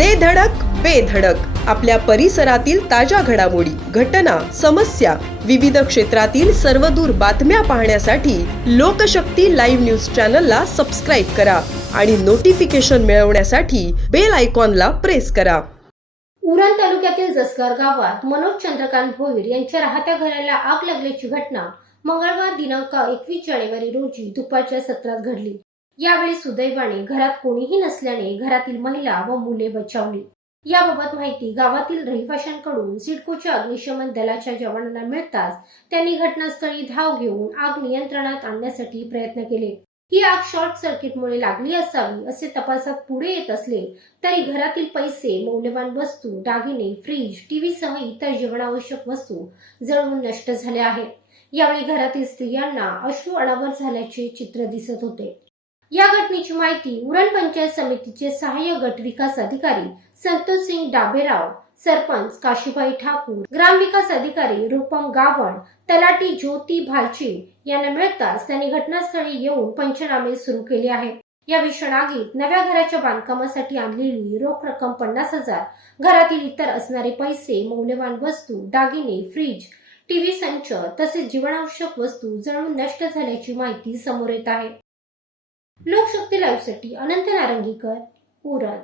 दे धडक बेधडक आपल्या परिसरातील ताज्या घडामोडी घटना समस्या विविध क्षेत्रातील सर्वदूर बातम्या पाहण्यासाठी लोकशक्ती लाईव्ह न्यूज चॅनलला सबस्क्राईब करा आणि नोटिफिकेशन मिळवण्यासाठी बेल आयकॉनला प्रेस करा. उरण तालुक्यातील जसगार गावात मनोज चंद्रकांत भोईर यांच्या राहत्या घराला आग लागल्याची घटना मंगळवार दिनांक एकवीस जानेवारी रोजी दुपारच्या सत्रात घडली. यावेळी सुदैवाने घरात कोणीही नसल्याने घरातील महिला व मुले बचावली. याबाबत माहिती गावातील रहिवाशांकडून सिडकोच्या अग्निशमन दलाच्या जवानांना मिळताच त्यांनी घटनास्थळी धाव घेऊन आग नियंत्रणात आणण्यासाठी प्रयत्न केले. ही आग शॉर्ट सर्किटमुळे लागली असावी असे तपासात पुढे येत असले तरी घरातील पैसे मौल्यवान वस्तू दागिने फ्रीज टीव्ही सह इतर जीवनावश्यक वस्तू जळून नष्ट झाल्या आहेत. यावेळी घरातील स्त्रियांना अश्रू अनावर झाल्याचे चित्र दिसत होते. या घटनेची माहिती उरण पंचायत समितीचे सहाय्य गट विकास अधिकारी संतोष सिंग डाबेराव सरपंच काशीबाई ठाकूर ग्रामविकास अधिकारी रूपम गावण तलाटी ज्योती भालचे यांना मिळताच त्यांनी घटनास्थळी येऊन पंचनामे सुरू केले आहेत. या भीषण आगीत नव्या घराच्या बांधकामासाठी आणलेली रोख रक्कम पन्नास हजार घरातील इतर असणारे पैसे मौल्यवान वस्तू दागिने फ्रीज टीव्ही संच तसेच जीवनावश्यक वस्तू जळून नष्ट झाल्याची माहिती समोर येत आहे. लोकशक्ती लाईव्हसाठी अनंत नारंगीकर उरण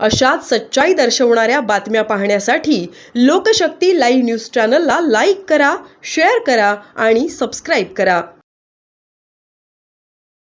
अशाच सच्चाई दर्शवणाऱ्या बातम्या पाहण्यासाठी लोकशक्ती लाईव्ह न्यूज चॅनलला लाईक करा शेअर करा आणि सबस्क्राईब करा.